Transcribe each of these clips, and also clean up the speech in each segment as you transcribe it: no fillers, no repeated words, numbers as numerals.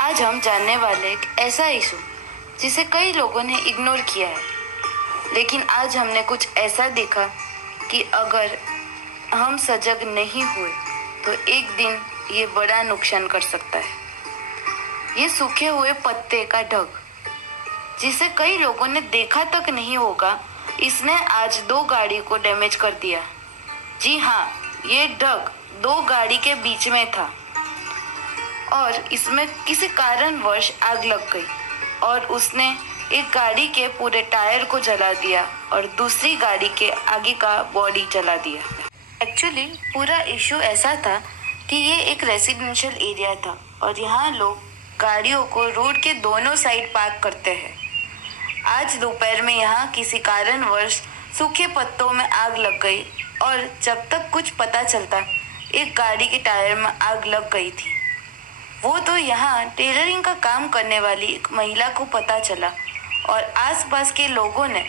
आज हम जानने वाले एक ऐसा इशू जिसे कई लोगों ने इग्नोर किया है, लेकिन आज हमने कुछ ऐसा देखा कि अगर हम सजग नहीं हुए तो एक दिन ये बड़ा नुकसान कर सकता है। ये सूखे हुए पत्ते का ढक, जिसे कई लोगों ने देखा तक नहीं होगा, इसने आज दो गाड़ी को डैमेज कर दिया। जी हाँ, ये ढक दो गाड़ी के बीच में था और इसमें किसी कारणवश आग लग गई और उसने एक गाड़ी के पूरे टायर को जला दिया और दूसरी गाड़ी के आगे का बॉडी जला दिया। एक्चुअली पूरा इशू ऐसा था कि ये एक रेसिडेंशियल एरिया था और यहाँ लोग गाड़ियों को रोड के दोनों साइड पार्क करते हैं। आज दोपहर में यहाँ किसी कारणवश सूखे पत्तों में आग लग गई और जब तक कुछ पता चलता, एक गाड़ी के टायर में आग लग गई थी। वो तो यहाँ टेलरिंग का काम करने वाली एक महिला को पता चला और आसपास के लोगों ने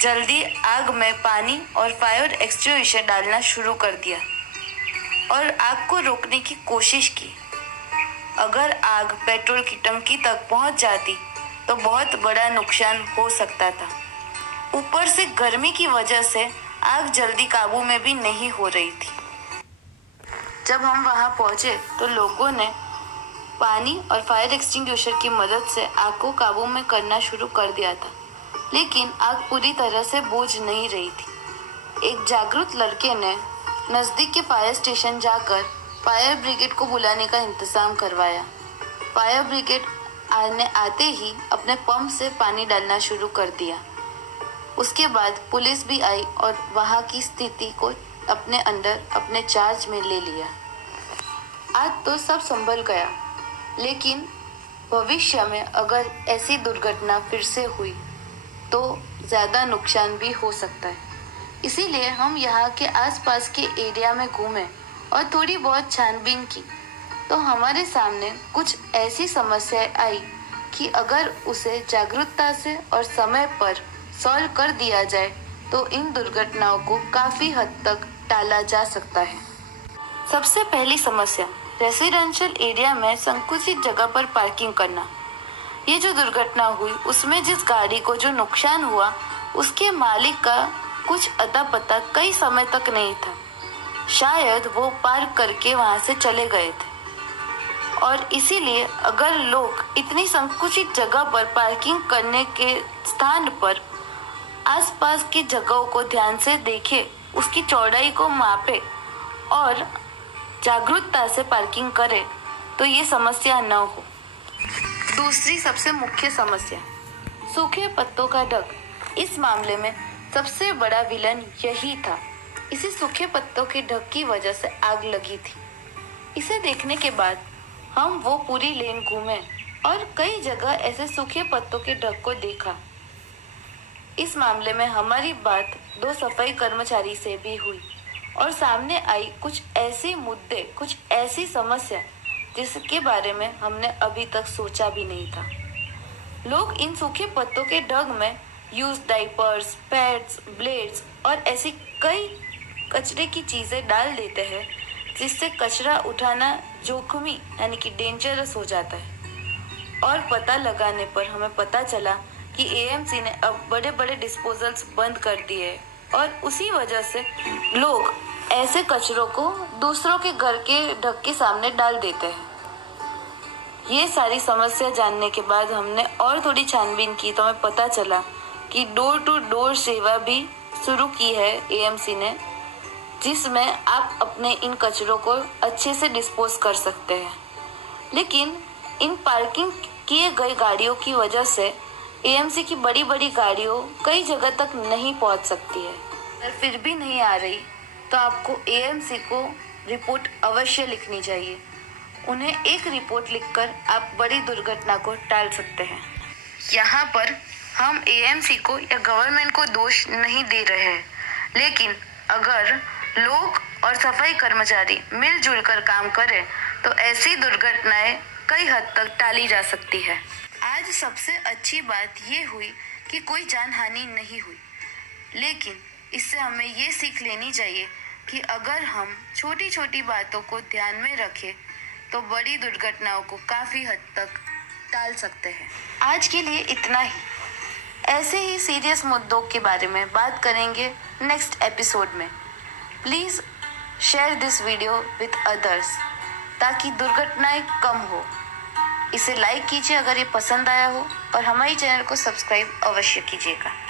जल्दी आग में पानी और फायर एक्सटिंग्विशर डालना शुरू कर दिया और आग को रोकने की कोशिश की। अगर आग पेट्रोल की टंकी तक पहुंच जाती तो बहुत बड़ा नुकसान हो सकता था। ऊपर से गर्मी की वजह से आग जल्दी काबू में भी नहीं हो रही थी। जब हम वहां पहुंचे तो लोगों ने पानी और फायर एक्सटिंग्विशर की मदद से आग को काबू में करना शुरू कर दिया था, लेकिन आग पूरी तरह से बुझ नहीं रही थी। एक जागरूक लड़के ने नज़दीक के फायर स्टेशन जाकर फायर ब्रिगेड को बुलाने का इंतजाम करवाया। फायर ब्रिगेड आते ही अपने पंप से पानी डालना शुरू कर दिया। उसके बाद पुलिस भी आई और वहां की स्थिति को अपने चार्ज में ले लिया। आज तो सब संभल गया, लेकिन भविष्य में अगर ऐसी दुर्घटना फिर से हुई तो ज़्यादा नुकसान भी हो सकता है। इसीलिए हम यहाँ के आसपास के एरिया में घूमे और थोड़ी बहुत छानबीन की तो हमारे सामने कुछ ऐसी समस्याएं आई कि अगर उसे जागरूकता से और समय पर सॉल्व कर दिया जाए तो इन दुर्घटनाओं को काफ़ी हद तक टाला जा सकता है। सबसे पहली समस्या, रेसिडेंशियल एरिया में संकुचित जगह पर पार्किंग करना। ये जो दुर्घटना हुई उसमें जिस गाड़ी को जो नुकसान हुआ उसके मालिक का कुछ अता पता कई समय तक नहीं था। शायद वो पार्क करके वहां से चले गए थे और इसीलिए अगर लोग इतनी संकुचित जगह पर पार्किंग करने के स्थान पर आसपास की जगहों को ध्यान से देखे, उसकी चौड़ाई को मापे और जागरूकता से पार्किंग करे तो ये समस्या न हो। दूसरी सबसे मुख्य समस्या, सूखे पत्तों का ढक। इस मामले में सबसे बड़ा विलन यही था। इसी सूखे पत्तों के ढक की वजह से आग लगी थी। इसे देखने के बाद हम वो पूरी लेन घूमे और कई जगह ऐसे सूखे पत्तों के ढक को देखा। इस मामले में हमारी बात दो सफाई कर्मचारी से भी हुई और सामने आई कुछ ऐसे मुद्दे, कुछ ऐसी समस्या जिसके बारे में हमने अभी तक सोचा भी नहीं था। लोग इन सूखे पत्तों के ढक में यूज डाइपर्स, पैड्स, ब्लेड्स और ऐसी कई कचरे की चीजें डाल देते हैं जिससे कचरा उठाना जोखिमी यानी कि डेंजरस हो जाता है। और पता लगाने पर हमें पता चला कि एएमसी ने अब बड़े बड़े डिस्पोजल्स बंद कर दिए और उसी वजह से लोग ऐसे कचरों को दूसरों के घर के ढक के सामने डाल देते हैं। ये सारी समस्या जानने के बाद हमने और थोड़ी छानबीन की तो हमें पता चला कि डोर टू डोर सेवा भी शुरू की है एएमसी ने, जिसमें आप अपने इन कचरों को अच्छे से डिस्पोज कर सकते हैं। लेकिन इन पार्किंग किए गए गाड़ियों की वजह से एएमसी की बड़ी बड़ी गाड़ियों कई जगह तक नहीं पहुंच सकती है। अगर फिर भी नहीं आ रही तो आपको एएमसी को रिपोर्ट अवश्य लिखनी चाहिए। उन्हें एक रिपोर्ट लिखकर आप बड़ी दुर्घटना को टाल सकते हैं। यहाँ पर हम एएमसी को या गवर्नमेंट को दोष नहीं दे रहे हैं, लेकिन अगर लोग और सफाई कर्मचारी मिलजुल कर काम करें तो ऐसी दुर्घटनाएं कई हद तक टाली जा सकती है। आज सबसे अच्छी बात ये हुई कि कोई जानहानि नहीं हुई, लेकिन इससे हमें ये सीख लेनी चाहिए कि अगर हम छोटी छोटी बातों को ध्यान में रखें तो बड़ी दुर्घटनाओं को काफ़ी हद तक टाल सकते हैं। आज के लिए इतना ही। ऐसे ही सीरियस मुद्दों के बारे में बात करेंगे नेक्स्ट एपिसोड में। Please share this video with others ताकि दुर्घटनाएं कम हो। इसे लाइक कीजिए अगर ये पसंद आया हो और हमारे चैनल को सब्सक्राइब अवश्य कीजिएगा।